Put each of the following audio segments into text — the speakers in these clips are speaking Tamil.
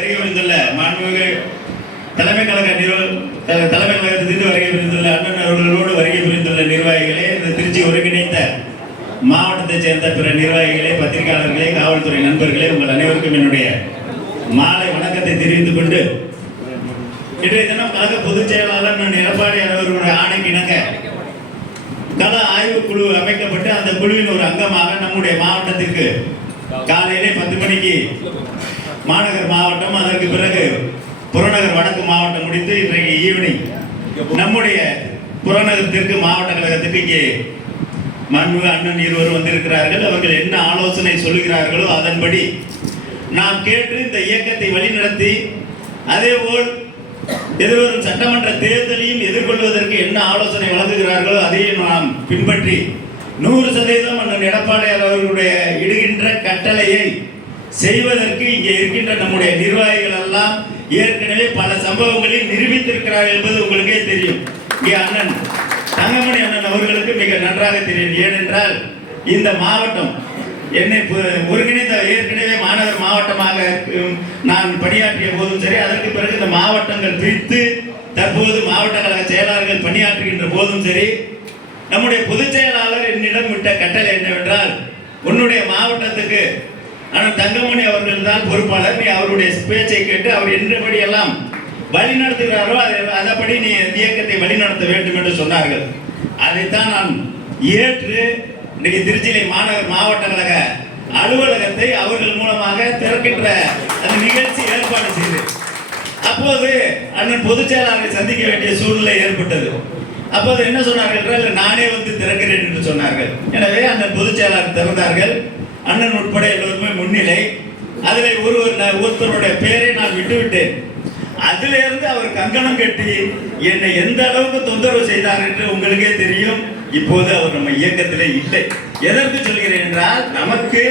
வருகை மாண்புமிகு தலைமை கழக நிர்வாக தலைமை கழகத்திலிருந்து வருகை புரிந்துள்ள அண்ணன் அவர்களோடு வருகை புரிந்துள்ள நிர்வாகிகளே இந்த திருச்சி ஒருங்கிணைந்த மாவட்டத்தைச் சேர்ந்த பிற நிர்வாகிகளே பத்திரிகையாளர்களே காவல்துறை நண்பர்களே உங்கள் அனைவருக்கும் என்னுடைய மாலை வணக்கத்தை தெரிவித்துக் கொண்டு இன்றைய தினம் கழக பொதுச் செயலாளர் எடப்பாடி அவர்களுடைய ஆணைக்கு இணங்க கள ஆய்வு குழு அமைக்கப்பட்டு அந்த குழுவின் ஒரு அங்கமாக நம்முடைய மாவட்டத்திற்கு காலையிலே பத்து மணிக்கு மாநகர் மாவட்டம் அதற்கு பிறகு புறநகர் வடக்கு மாவட்டம் முடித்து இன்றைக்கு ஈவினிங் நம்முடைய புறநகரத்திற்கு மாவட்ட கழகத்துக்கு இங்கே மன்மு அண்ணன் இருவர் வந்திருக்கிறார்கள். அவர்கள் என்ன ஆலோசனை சொல்கிறார்களோ அதன்படி நாம் கேட்டு இந்த இயக்கத்தை வழிநடத்தி அதேபோல் எதிர்வரும் சட்டமன்ற தேர்தலையும் எதிர்கொள்வதற்கு என்ன ஆலோசனை வழங்குகிறார்களோ அதையும் நாம் பின்பற்றி நூறு சதவீதம் அண்ணன் எடப்பாடியார் அவர்களுடைய இடுகின்ற கட்டளையை செய்வதற்கு இங்கே இருக்கின்ற நம்முடைய நிர்வாகிகள் எல்லாம் ஏற்கனவே பல சம்பவங்களில் நிரூபித்திருக்கிறார்கள் என்பது உங்களுக்கே தெரியும். இங்கே அண்ணன் தங்கமணி அண்ணன் அவர்களுக்கு மிக நன்றாக தெரியும். ஏனென்றால் இந்த மாவட்டம் என்னை ஒருங்கிணைந்த ஏற்கனவே மாநகர் மாவட்டமாக நான் பணியாற்றிய போதும் சரி அதற்கு பிறகு இந்த மாவட்டங்கள் பிரித்து தற்போது மாவட்ட கழக செயலாளர்கள் பணியாற்றுகின்ற போதும் சரி நம்முடைய பொதுச் செயலாளர் என்னிடம் விட்ட கட்டளை என்னவென்றால் உன்னுடைய மாவட்டத்துக்கு ஆனால் தங்கமணி அவர்கள் தான் பொறுப்பாளர். நீ அவருடைய பேச்சை கேட்டு அவர் என்றபடி எல்லாம் வழி நடத்துகிறாரோ அதை அதப்படி நீ இந்த இயக்கத்தை வழிநடத்த வேண்டும் என்று சொன்னார்கள். அதைத்தான் நான் ஏற்று இன்னைக்கு திருச்சியிலே மாநகர் மாவட்ட கழக அலுவலகத்தை அவர்கள் மூலமாக திறக்கின்ற அந்த நிகழ்ச்சி ஏற்பாடு செய்து அப்போது அண்ணன் பொதுச் செயலாளரை சந்திக்க வேண்டிய சூழ்நிலை ஏற்பட்டது. அப்போது என்ன சொன்னார்கள் என்றால் நானே வந்து திறக்கிறேன் என்று சொன்னார்கள். எனவே அண்ணன் பொதுச் செயலாளர் திறந்தார்கள். அண்ணன் உட்பட எல்லோருமே முன்னிலை. அதில் ஒருவர் நான் ஒருத்தருடைய பெயரை நான் விட்டுவிட்டேன். அதிலிருந்து இருந்து அவர் கங்கணம் கட்டி என்னை எந்த அளவுக்கு தொந்தரவு செய்தார் என்று உங்களுக்கே தெரியும். இப்போது அவர் நம்ம இயக்கத்தில் இல்லை. எதற்கு சொல்கிறேன் என்றால் நமக்கு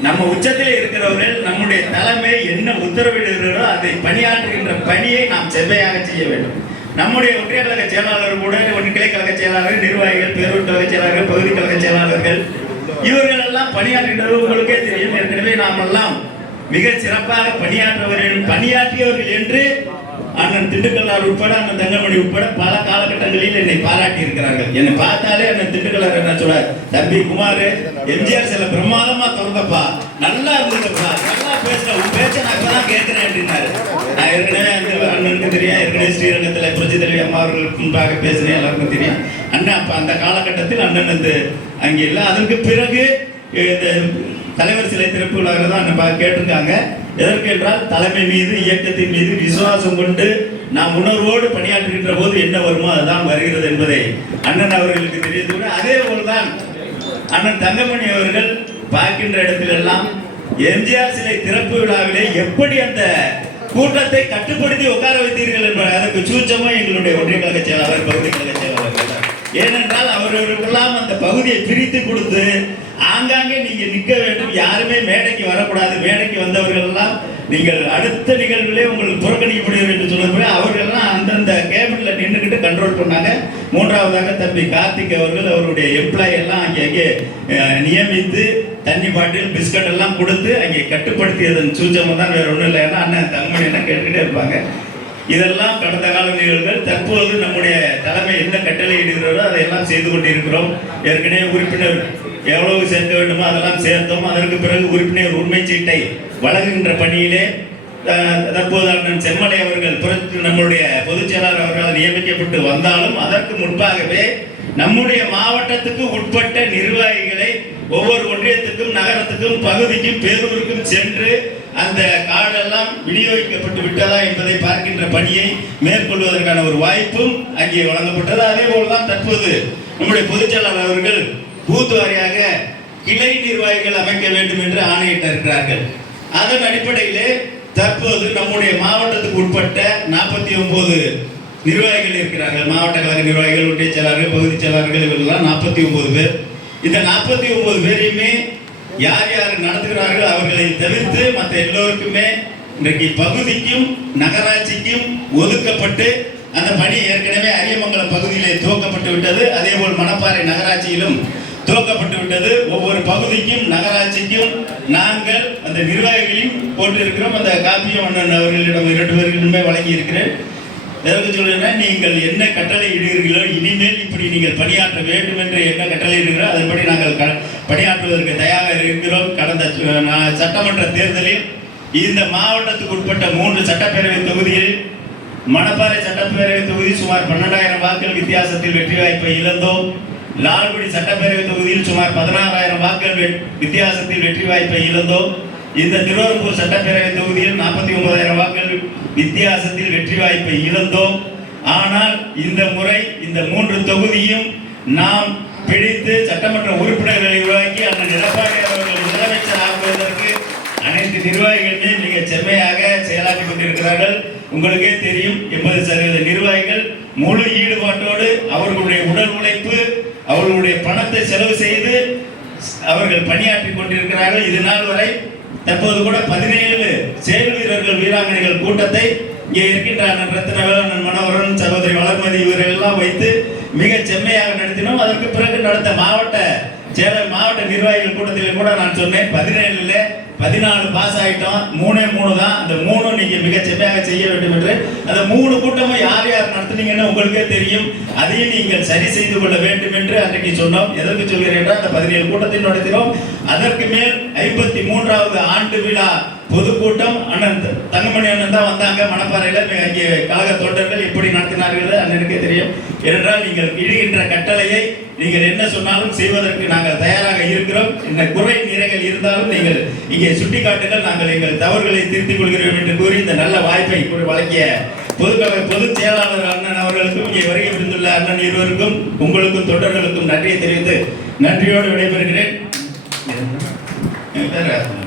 நம்ம உச்சத்தில் இருக்கிறவர்கள் நம்முடைய தலைமை என்ன உத்தரவிடுகிறாரோ அதை பணியாற்றுகின்ற பணியை நாம் செவ்வையாக செய்ய வேண்டும். நம்முடைய ஒன்றிய கழக செயலாளர் கூட ஒன்றிய கிளை கழக செயலாளர் நிர்வாகிகள் பேரூர் கழக செயலாளர்கள் பகுதி கழக செயலாளர்கள் இவர்கள் எல்லாம் பணியாற்றுகின்றது உங்களுக்கே தெரியும். ஏற்கனவே நாம் எல்லாம் மிக சிறப்பாக பணியாற்றவர்கள் பணியாற்றியவர்கள் என்று அண்ணன் திண்டுக்கல்லார் உட்பட அண்ணன் தங்கமணி உட்பட பல காலகட்டங்களில் என்னை பாராட்டி இருக்கிறார்கள் என்னை பார்த்தாலே அண்ணன் திண்டுக்கல்லார் என்ன சொல்றாரு? தம்பி குமார் எம்ஜிஆர் சில பிரமாதமா திறந்தப்பா. நல்லா இருந்ததுப்பா நல்லா பேசுற உன் பேச்ச நான் இப்பதான் கேட்கிறேன் அப்படின்னாரு. நான் ஏற்கனவே அந்த அண்ணனுக்கு தெரியும். ஏற்கனவே ஸ்ரீரங்கத்தில் புரட்சி தலைவி அம்மா அவர்களுக்கு முன்பாக பேசினேன். எல்லாருக்கும் தெரியும். அண்ணன் அப்ப அந்த காலகட்டத்தில் அண்ணன் வந்து அங்கே இல்லை. அதற்கு பிறகு இந்த தலைவர் சிலை திறப்பு விழாவில் தான் கேட்டிருக்காங்க. எதற்கு என்றால் தலைமை மீது இயக்கத்தின் மீது விசுவாசம் கொண்டு நாம் உணர்வோடு பணியாற்றுகின்ற போது என்ன வருமோ அதுதான் வருகிறது என்பதை அண்ணன் அவர்களுக்கு தெரிவித்து அதே போல்தான் அண்ணன் தங்கமணி அவர்கள் பார்க்கின்ற இடத்திலெல்லாம் எம்ஜிஆர் சிலை திறப்பு விழாவிலே எப்படி அந்த கூட்டத்தை கட்டுப்படுத்தி உட்கார வைத்தீர்கள் என்பது அதற்கு சூச்சமும் எங்களுடைய ஒன்றிய கழக செயலாளர் பகுதி கழக செயலாளர்கள் ஏனென்றால் அவர்களுக்கெல்லாம் அந்த பகுதியை பிரித்து கொடுத்து ஆங்காங்கே நீங்க நிற்க வேண்டும். யாருமே மேடைக்கு வரக்கூடாது. மேடைக்கு வந்தவர்கள் எல்லாம் நீங்கள் அடுத்த நிகழ்வுகளே உங்களுக்கு புறக்கணிக்கப்படுகிறது என்று சொன்னது அவர்கள்லாம் அந்தந்த கேபின்ல நின்றுக்கிட்டு கண்ட்ரோல் பண்ணாங்க. மூன்றாவதாக தம்பி கார்த்திக் அவர்கள் அவருடைய எம்ப்ளாய் எல்லாம் அங்கே அங்கே நியமித்து தண்ணி பாட்டில் பிஸ்கட் எல்லாம் கொடுத்து அங்கே கட்டுப்படுத்தியதன் சூச்சமாக தான் வேற ஒன்றும் இல்லை. ஏன்னா அண்ணன் தங்கமணி என்ன கேட்டுக்கிட்டே இருப்பாங்க. இதெல்லாம் கடந்த கால நிகழ்வுகள் தற்போது நம்முடைய தலைமை என்ன கட்டளை இடுகிறதோ அதையெல்லாம் செய்து கொண்டிருக்கிறோம். ஏற்கனவே உறுப்பினர் எவ்வளவு சேர்க்க வேண்டுமோ அதெல்லாம் சேர்த்தோம். அதற்கு பிறகு உறுப்பினர் உண்மை சீட்டை வழங்குகின்ற பணியிலே தற்போது அண்ணன் செம்மலை அவர்கள் புறத்து நம்முடைய பொதுச் செயலாளர் அவர்களால் நியமிக்கப்பட்டு வந்தாலும் அதற்கு முன்பாகவே நம்முடைய மாவட்டத்துக்கு உட்பட்ட நிர்வாகிகளை ஒவ்வொரு ஒன்றியத்துக்கும் நகரத்துக்கும் பகுதிக்கும் பேரூருக்கும் சென்று அந்த காடெல்லாம் விநியோகிக்கப்பட்டு விட்டதா என்பதை பார்க்கின்ற பணியை மேற்கொள்வதற்கான ஒரு வாய்ப்பும் அங்கே வழங்கப்பட்டது. அதே போலதான் தற்போது நம்முடைய பொதுச்செயலாளர் அவர்கள் பூத் வாரியாக கிளை நிர்வாகிகள் அமைக்க வேண்டும் என்று ஆணையிட்டிருக்கிறார்கள் அதன் அடிப்படையிலே தற்போது நம்முடைய மாவட்டத்துக்கு உட்பட்ட நாற்பத்தி ஒன்பது நிர்வாகிகள் இருக்கிறார்கள். மாவட்ட கழக நிர்வாகிகள் ஒன்றிய செயலாளர்கள் பகுதி செயலாளர்கள் இவர்கள்லாம் நாற்பத்தி ஒன்பது பேர். இந்த நாற்பத்தி ஒன்பது பேரையுமே யார் யார் நடத்துகிறார்கள் அவர்களை தவிர்த்து மற்ற எல்லோருக்குமே இன்றைக்கு பகுதிக்கும் நகராட்சிக்கும் ஒதுக்கப்பட்டு அந்த பணி ஏற்கனவே அரியமங்கலம் பகுதியிலே துவக்கப்பட்டு விட்டது. அதே போல் மணப்பாறை நகராட்சியிலும் துவக்கப்பட்டு விட்டது. ஒவ்வொரு பகுதிக்கும் நகராட்சிக்கும் நாங்கள் அந்த நிர்வாகிகளையும் போட்டிருக்கிறோம் அந்த காப்பியம் அண்ணன் அவர்களிடம் இரண்டு பேர்களிடமே வழங்கி இருக்கிறேன் எதற்கு சொல்லுன்னா நீங்கள் என்ன கட்டளை இடுகிறீர்களோ இனிமேல் இப்படி நீங்கள் பணியாற்ற வேண்டும் என்று என்ன கட்டளை இடுகிறோ அதன்படி நாங்கள் க- பணியாற்றுவதற்கு தயாராக இருக்கிறோம். கடந்த சட்டமன்ற தேர்தலில் இந்த மாவட்டத்துக்கு உட்பட்ட மூன்று சட்டப்பேரவை தொகுதிகளில் மணப்பாறை சட்டப்பேரவை தொகுதி சுமார் பன்னெண்டாயிரம் வாக்குகள் வித்தியாசத்தில் வெற்றி வாய்ப்பை இழந்தோம். லால்குடி சட்டப்பேரவை தொகுதியில் சுமார் பதினாறாயிரம் வாக்குகள் வெ- வித்தியாசத்தில் வெற்றி வாய்ப்பை இழந்தோம். இந்த திருவரம்பூர் சட்டப்பேரவை தொகுதியில் நாற்பத்தி ஒன்பதாயிரம் வாக்குகள் வித்தியாசத்தில் வெற்றி வாய்ப்பை இழந்தோம். ஆனால் இந்த முறை இந்த மூன்று தொகுதியும் நாம் பிடித்து சட்டமன்ற உறுப்பினர்களை உருவாக்கி அண்ணன் எடப்பாடி அவர்கள் முதலமைச்சர் ஆக்குவதற்கு அனைத்து நிர்வாகிகளுமே மிக செம்மையாக செயலாற்றி கொண்டிருக்கிறார்கள். உங்களுக்கே தெரியும் எண்பது சதவீத நிர்வாகிகள் முழு ஈடுபாட்டோடு அவர்களுடைய உடல் உழைப்பு அவர்களுடைய பணத்தை செலவு செய்து அவர்கள் பணியாற்றி கொண்டிருக்கிறார்கள். இது நாள் வரை தற்போது கூட பதினேழு செயல் வீரர்கள் வீராங்கனைகள் கூட்டத்தை இங்கே இருக்கின்ற அண்ணன் மனோகரன் சகோதரி வளர்மதி இவர்கள் எல்லாம் வைத்து மிக செம்மையாக நடத்தினோம். அதற்கு பிறகு நடந்த மாவட்ட சேலம் மாவட்ட நிர்வாகிகள் கூட்டத்தில் கூட நான் சொன்னேன் பதினேழுல பதினாலு பாஸ் ஆகிட்டோம் மூணே மூணு தான். அந்த மூணும் நீங்க மிக செம்மையாக செய்ய வேண்டும் என்று. அந்த மூணு கூட்டமும் யார் யார் நடத்துனீங்கன்னு உங்களுக்கே தெரியும். அதையும் நீங்கள் சரி செய்து கொள்ள வேண்டும் என்று அன்றைக்கு சொன்னோம். எதற்கு சொல்கிறேன் என்றால் அந்த பதினேழு கூட்டத்தை நடத்தினோம். அதற்கு மேல் ஐம்பத்தி மூன்றாவது ஆண்டு விழா பொதுக்கூட்டம் அண்ணன் தங்கமணி அண்ணன் தான் வந்தாங்க. மணப்பாறையில் அங்கே இங்கே கழக தொண்டர்கள் எப்படி நடத்தினார்கள் அண்ணனுக்கே தெரியும். ஏனென்றால் நீங்கள் இடுகின்ற கட்டளையை நீங்கள் என்ன சொன்னாலும் செய்வதற்கு நாங்கள் தயாராக இருக்கிறோம். இந்த குறை நிறைகள் இருந்தாலும் நீங்கள் இங்கே சுட்டிக்காட்டுங்கள். நாங்கள் எங்கள் தவறுகளை திருத்திக் கொள்கிறோம் என்று கூறி இந்த நல்ல வாய்ப்பை வழங்கிய பொதுக்கழக பொதுச் செயலாளர் அண்ணன் அவர்களுக்கும் இங்கே வருகை புரிந்துள்ள அண்ணன் இருவருக்கும் உங்களுக்கும் தொண்டர்களுக்கும் நன்றியை தெரிவித்து நன்றியோடு விடைபெறுகிறேன். என் பேர்